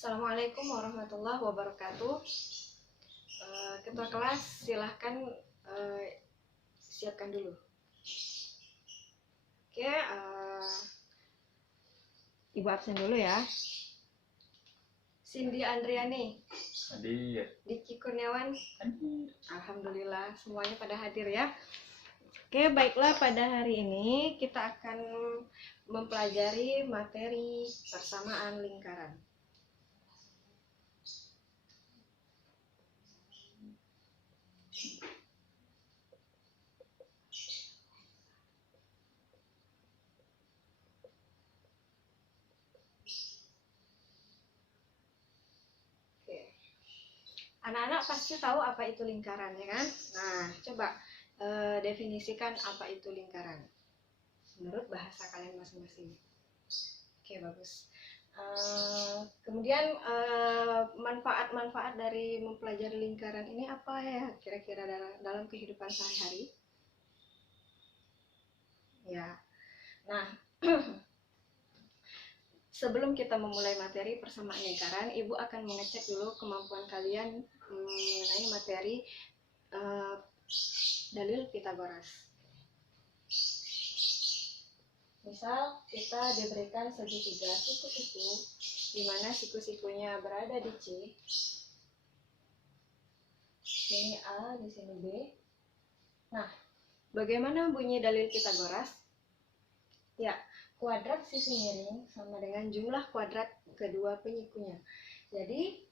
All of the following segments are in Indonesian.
Assalamualaikum warahmatullahi wabarakatuh. Ketua kelas silahkan siapkan dulu. Oke, Ibu absen dulu ya. Cindy Andriani, Hadir. Diki Kurniawan, Hadir. alhamdulillah semuanya pada hadir ya. Oke, baiklah, pada hari ini kita akan mempelajari materi persamaan lingkaran. Anak-anak pasti tahu apa itu lingkaran, ya kan? Nah, coba definisikan apa itu lingkaran menurut bahasa kalian masing-masing. Oke, bagus. Kemudian manfaat-manfaat dari mempelajari lingkaran ini apa ya kira-kira dalam kehidupan sehari-hari? Ya, nah sebelum kita memulai materi persamaan lingkaran, Ibu akan mengecek dulu kemampuan kalian mengenai materi dalil Pitagoras. Misal kita diberikan segitiga siku-siku, di mana siku-sikunya berada di C. Sini A, di sini B. Nah, bagaimana bunyi dalil Pitagoras? Ya, kuadrat sisi miring sama dengan jumlah kuadrat kedua penyikunya. Jadi,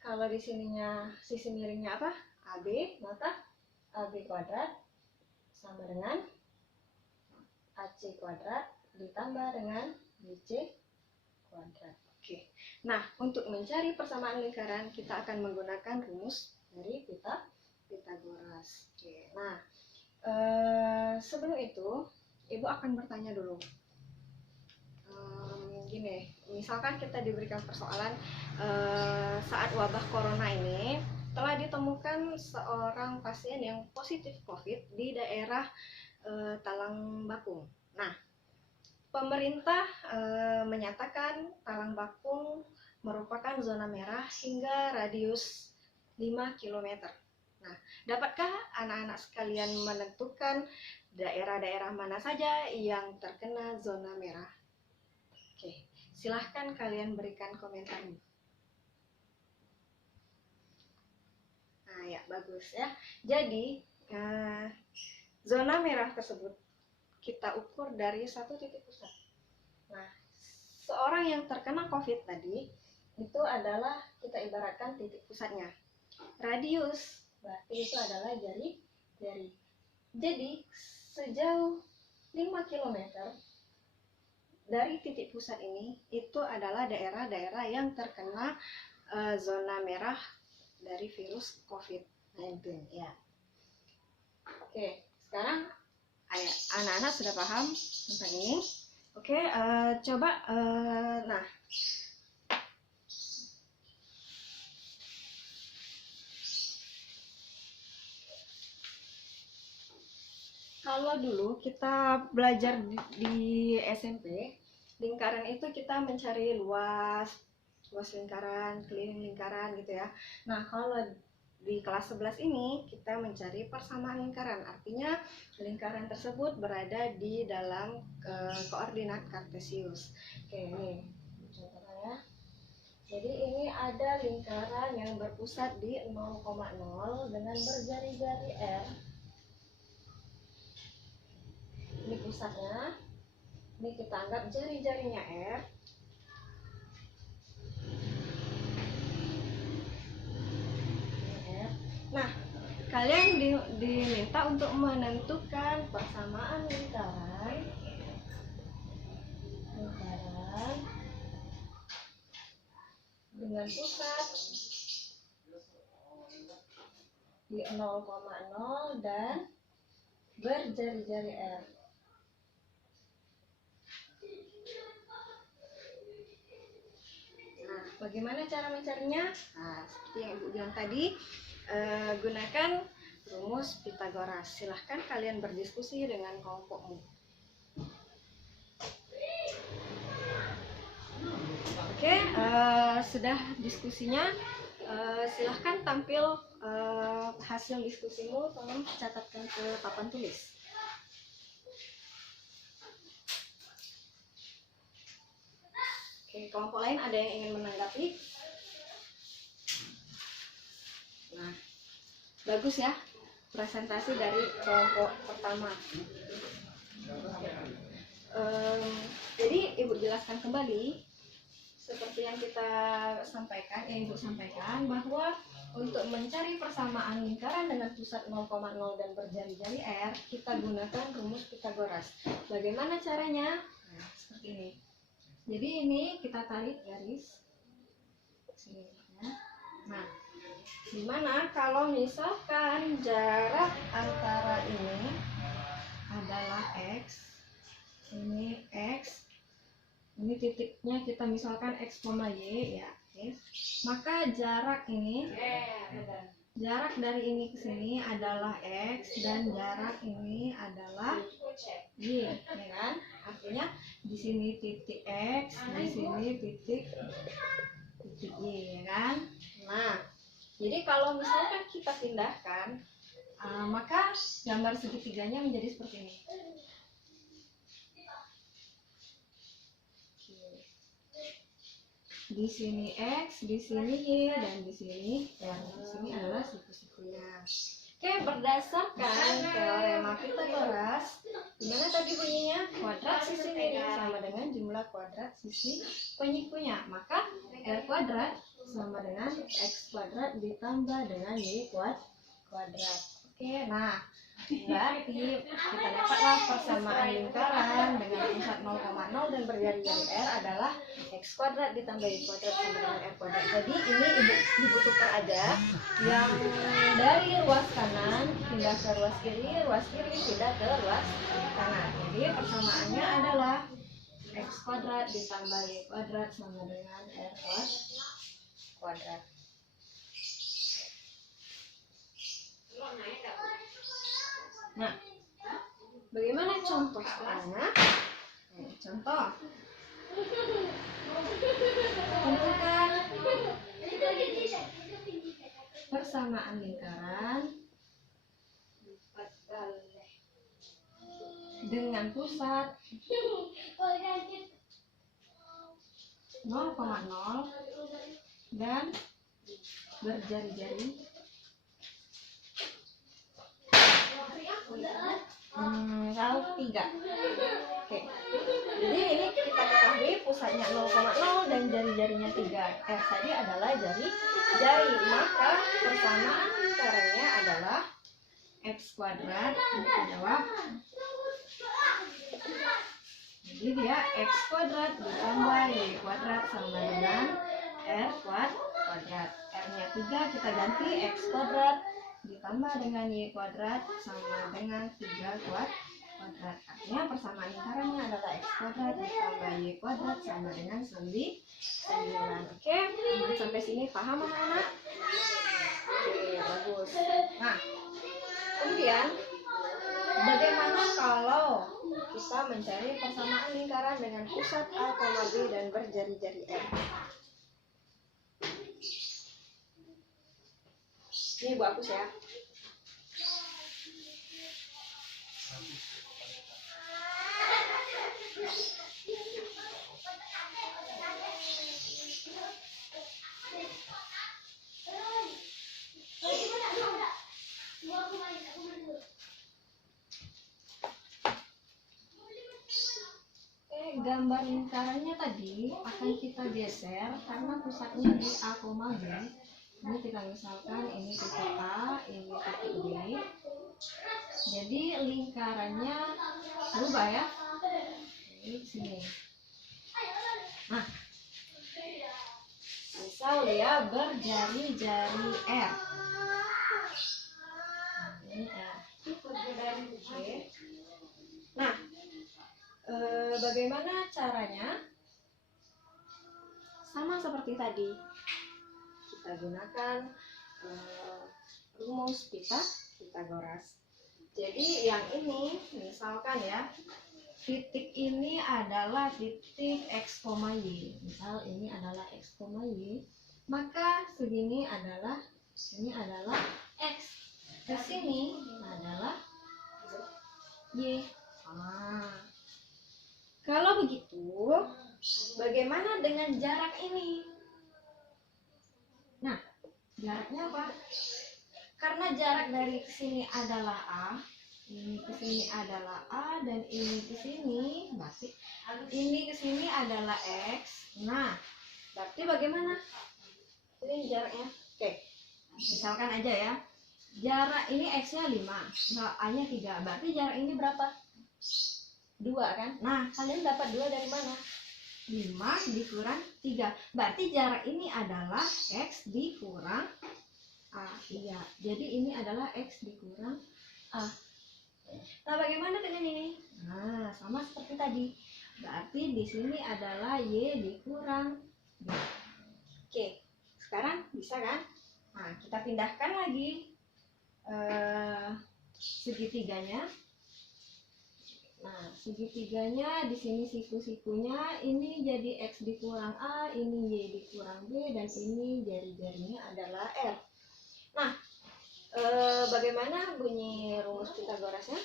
kalau di sininya sisi miringnya apa? AB, maka AB kuadrat sama dengan AC kuadrat ditambah dengan BC kuadrat. Oke. Nah, untuk mencari persamaan lingkaran kita akan menggunakan rumus dari Pitagoras. Oke. Nah, sebelum itu Ibu akan bertanya dulu. Gini, misalkan kita diberikan persoalan saat wabah corona ini telah ditemukan seorang pasien yang positif COVID di daerah Talang Bakung. Nah, pemerintah menyatakan Talang Bakung merupakan zona merah hingga radius 5 km. Nah, dapatkah anak-anak sekalian menentukan daerah-daerah mana saja yang terkena zona merah? Oke, silahkan kalian berikan komentarnya. Nah, ya, bagus ya. Jadi, zona merah tersebut kita ukur dari satu titik pusat. Nah, seorang yang terkena COVID tadi itu adalah kita ibaratkan titik pusatnya. Radius berarti itu adalah jari. Jadi sejauh 5 km dari titik pusat ini itu adalah daerah-daerah yang terkena zona merah dari virus COVID-19 ya. Oke, sekarang anak-anak sudah paham tentang ini. Oke, coba nah kalau dulu kita belajar di SMP, lingkaran itu kita mencari luas lingkaran, keliling lingkaran gitu ya. Nah, kalau di kelas 11 ini kita mencari persamaan lingkaran, artinya lingkaran tersebut berada di dalam koordinat kartesius. Oke, ini contohnya ya. Jadi ini ada lingkaran yang berpusat di 0,0 dengan berjari-jari R. Ini pusatnya. Ini kita anggap jari-jarinya R. Nah, kalian diminta untuk menentukan persamaan lingkaran dengan pusat di 0,0 dan berjari-jari R. Nah, bagaimana cara mencarinya? Nah, seperti yang Ibu bilang tadi, gunakan rumus Pitagoras. Silahkan kalian berdiskusi dengan kelompokmu. Oke, Oke, sudah diskusinya. Silahkan tampil hasil diskusimu, tolong catatkan ke papan tulis. Oke, kelompok lain ada yang ingin menanggapi? Nah, bagus ya presentasi dari kelompok pertama. Jadi Ibu jelaskan kembali seperti yang kita sampaikan, yang Ibu sampaikan, bahwa untuk mencari persamaan lingkaran dengan pusat 0,0 dan berjari-jari R, kita gunakan rumus Pitagoras. Bagaimana caranya? Nah, seperti ini. Jadi ini kita tarik garis sini ya. Nah, dimana kalau misalkan jarak antara ini adalah X, ini X, ini titiknya kita misalkan X, Y ya, oke. Maka jarak ini, jarak dari ini ke sini adalah X dan jarak ini adalah Y, ya kan? Artinya di sini titik X, di sini titik Y, ya kan? Nah, jadi kalau misalkan kita pindahkan, maka gambar segitiganya menjadi seperti ini. Di sini X, di sini Y, dan di sini R. Di sini adalah siku-sikunya. Oke, berdasarkan teorema Pitagoras, gimana tadi bunyinya? Kuadrat sisi miring sama dengan jumlah kuadrat sisi penyikunya. Maka R kuadrat sama dengan X kuadrat ditambah dengan Y kuadrat. Oke, nah berarti kita dapatlah persamaan lingkaran dengan pusat 0,0 dan berjari-jari R adalah X kuadrat ditambah Y kuadrat sama dengan R kuadrat. Jadi ini Ibu tukar aja, yang dari ruas kanan pindah ke ruas kiri pindah ke ruas kanan. Jadi persamaannya adalah X kuadrat ditambah Y kuadrat sama dengan R kuadrat. Nah, bagaimana contoh soalnya? Contoh, tentukan persamaan lingkaran dengan pusat 0,0 dan berjari-jari kalau 3. Oke. Jadi ini kita ketahui pusatnya 0,0 dan jari-jarinya 3. R tadi adalah jari. Maka persamaan lingkarannya adalah X kuadrat jawab. Jadi dia X kuadrat ditambah Y kuadrat sama dengan R kuadrat. R-nya 3 kita ganti X kuadrat ditambah dengan Y kuadrat sama dengan 3 kuadrat. Artinya persamaan lingkarannya adalah X kuadrat ditambah Y kuadrat sama dengan 9. Oke, sampai sini paham anak-anak? Oke, bagus. Nah, kemudian bagaimana kalau kita mencari persamaan lingkaran dengan pusat A, B dan berjari-jari R? Ini Bu hapus ya. Gambar lingkarannya tadi akan kita geser karena pusatnya di A, B. Ini kita misalkan ini titik A, ini titik B. Jadi lingkarannya berubah ya. Ini di sini. Nah, misal dia berjari-jari R. Ini R. Oke. Nah, bagaimana caranya? Sama seperti tadi. Kita gunakan rumus Pitagoras. Jadi yang ini misalkan ya, titik ini adalah titik X, Y. Misal ini adalah X, Y, maka segini adalah X. Ke sini adalah Y. Kalau begitu, bagaimana dengan jarak ini? Nah, jaraknya apa? Karena jarak dari sini adalah A, ini ke sini adalah A, dan ini ke sini, berarti ini ke sini adalah X. Nah, berarti bagaimana? Ini jaraknya. Oke, misalkan aja ya. Jarak ini X-nya 5, A-nya 3. Berarti jarak ini berapa? 2 kan? Nah, kalian dapat 2 dari mana? 5 dikurang 3. Berarti jarak ini adalah X dikurang A. Iya, jadi ini adalah X dikurang A. Nah, bagaimana dengan ini? Nah, sama seperti tadi. Berarti di sini adalah Y dikurang B. Oke, sekarang bisa kan? Nah, kita pindahkan lagi segitiganya. Nah, segitiganya di sini siku-sikunya ini jadi X dikurang A, ini Y dikurang B, dan ini jari-jarinya adalah R. Nah, bagaimana bunyi rumus Pitagorasnya?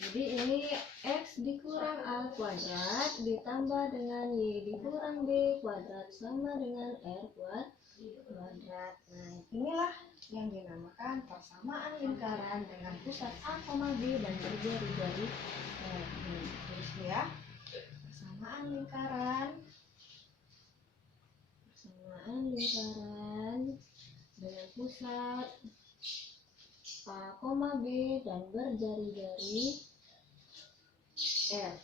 Jadi ini X dikurang A kuadrat ditambah dengan Y dikurang B kuadrat sama dengan R kuadrat. Nah, inilah yang dinamakan persamaan lingkaran dengan pusat A, B dan berjari-jari R. Terus ya, persamaan lingkaran dengan pusat A, B dan berjari-jari R.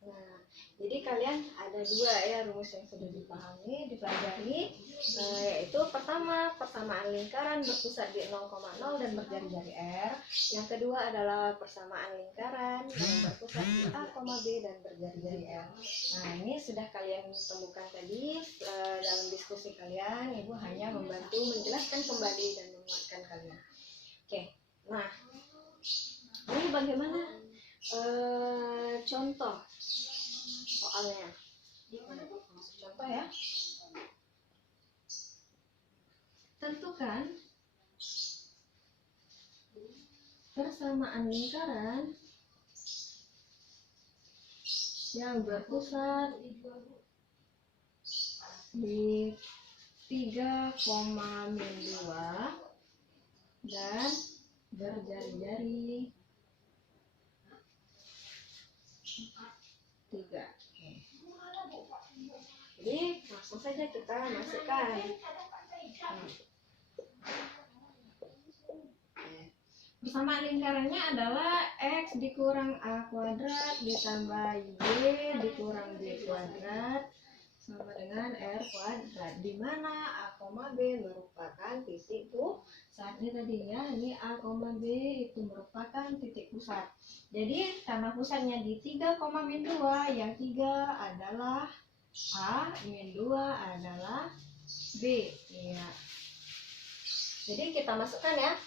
Nah, jadi kalian ada 2 ya rumus yang sudah dipelajari, yaitu pertama persamaan lingkaran berpusat di 0,0 dan berjari-jari R. Yang kedua adalah persamaan lingkaran yang berpusat di A, B dan berjari-jari R. Nah, ini sudah kalian temukan tadi dalam diskusi kalian. Ibu hanya membantu menjelaskan kembali dan menguatkan kalian. Oke, nah ini bagaimana contoh soalnya? Contoh ya. Tentukan persamaan lingkaran yang berpusat di 3,2 dan berjari-jari 3. Jadi langsung saja kita masukkan. Persamaan lingkarannya adalah X dikurang A kuadrat ditambah Y dikurang B kuadrat sama dengan R kuadrat, di mana A, B merupakan titik pusat. Ini tadi ya, ini A, B itu merupakan titik pusat. Jadi karena pusatnya di 3,2, yang 3 adalah A, min 2 adalah B. Ya. Jadi kita masukkan ya.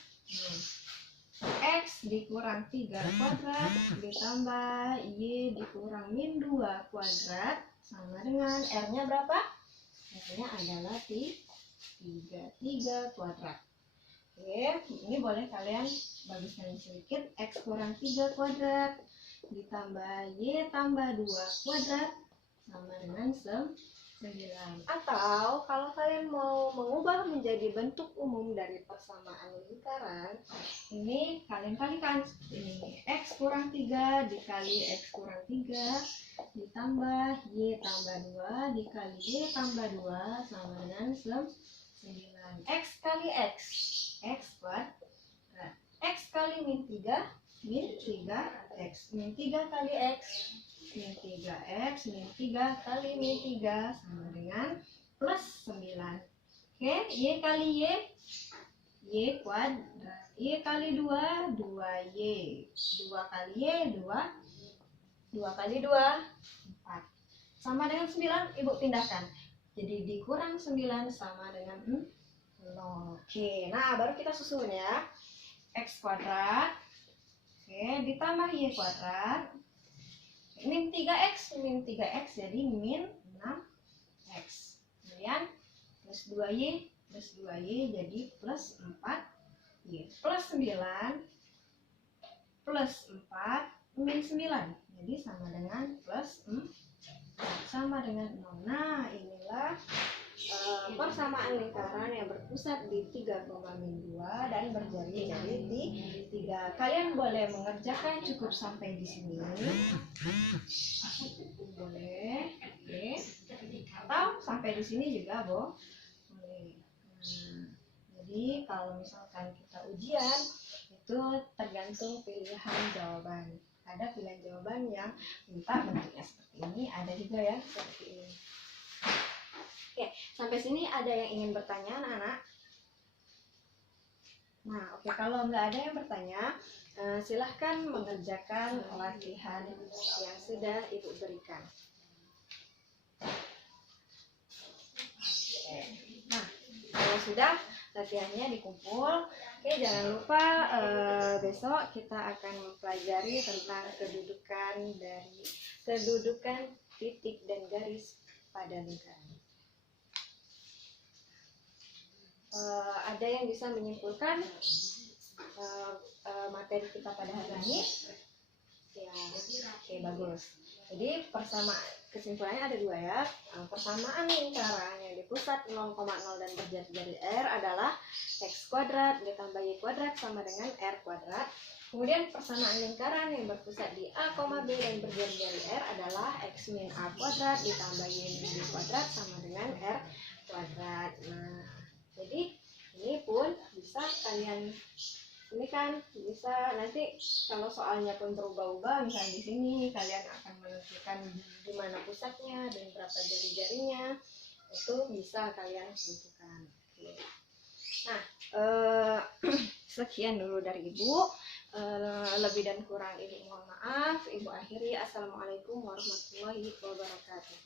X dikurang 3 kuadrat ditambah Y dikurang min 2 kuadrat sama dengan R-nya berapa? R-nya adalah 3 kuadrat. Oke, ini boleh kalian bagiskan sedikit. X kurang 3 kuadrat ditambah Y tambah 2 kuadrat sama dengan 9. Atau kalau kalian mau mengubah menjadi bentuk umum dari persamaan lingkaran, ini kalian kalikan. Ini X kurang 3 dikali X kurang 3 ditambah Y tambah 2 dikali Y tambah 2 sama dengan 9. X kali X kuadrat. X kali min 3 X. Min 3 kali X min 3X min 3 kali min 3 sama dengan plus 9. Oke, Y kali Y kuadrat. Y kali 2 2Y. 2 kali Y 2 kali 2 4 sama dengan 9. Ibu pindahkan, jadi dikurang 9 sama dengan 0. Oke, nah baru kita susun ya. X kuadrat Oke, ditambah Y kuadrat. Min 3x jadi min 6x. Kemudian plus 2y jadi plus 4y. Plus 9 plus 4 min 9. Jadi sama dengan plus 4. Sama dengan 0. Nah, inilah persamaan lingkaran yang berpusat di 3,2 dan berjari-jari di 3. Kalian boleh mengerjakan cukup sampai di sini. Boleh. Oke. Atau sampai di sini juga, boleh. Nah, jadi kalau misalkan kita ujian itu tergantung pilihan jawaban. Ada pilihan jawaban yang minta bentuknya seperti ini, ada juga yang seperti ini. Oke, sampai sini ada yang ingin bertanya, anak-anak? Nah, oke, kalau nggak ada yang bertanya, silahkan mengerjakan latihan yang sudah Ibu berikan. Nah, kalau sudah latihannya dikumpul, oke, jangan lupa besok kita akan mempelajari tentang kedudukan titik dan garis pada lingkaran. Ada yang bisa menyimpulkan materi kita pada hari ini? Ya, oke, bagus. Jadi kesimpulannya ada dua ya. Persamaan lingkaran yang di pusat 0,0 dan berjari-jari R adalah x kuadrat ditambah y kuadrat sama dengan r kuadrat. Kemudian persamaan lingkaran yang berpusat di A, B dan berjari-jari R adalah x min a kuadrat ditambah y min b kuadrat sama dengan r kuadrat. Nah, jadi ini pun bisa kalian, ini kan bisa nanti kalau soalnya pun berubah-ubah, misalnya di sini kalian akan menentukan di mana pusatnya dan berapa jari-jarinya, itu bisa kalian tentukan. Oke. Nah, sekian dulu dari Ibu. Lebih dan kurang Ibu mohon maaf. Ibu akhiri. Assalamualaikum warahmatullahi wabarakatuh.